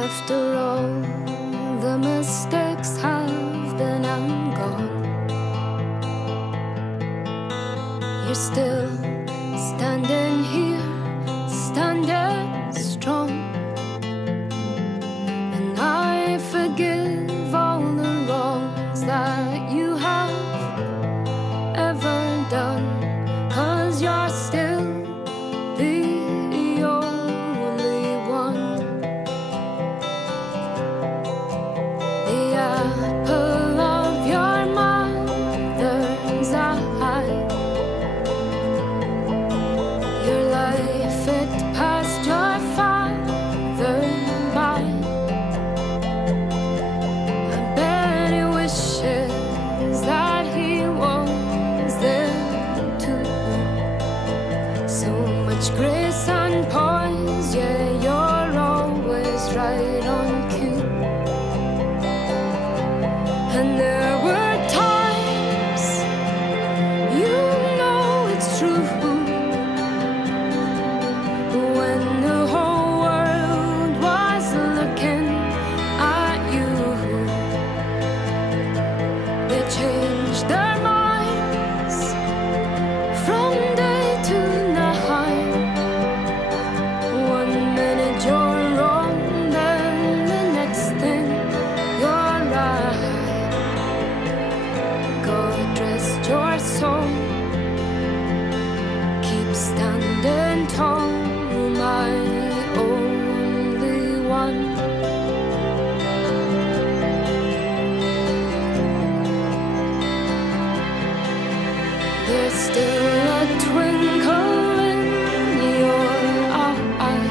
After all the mistakes have been and gone, you're still standing here, standing strong. And I forgive all the wrongs that you have ever done, 'cause you're still the only one. The apple of your mother's eye, your life, it passed your father by. I bet he wishes that he was there too. So much grace and poise, yeah, you're always right on cue. And there were times, you know it's true, when the whole world was looking at you. They changed their minds from day to night. One minute you're wrong, then the next thing you're right. God rest your soul, keep standing tall, my only one. There's still a twinkle in your eye.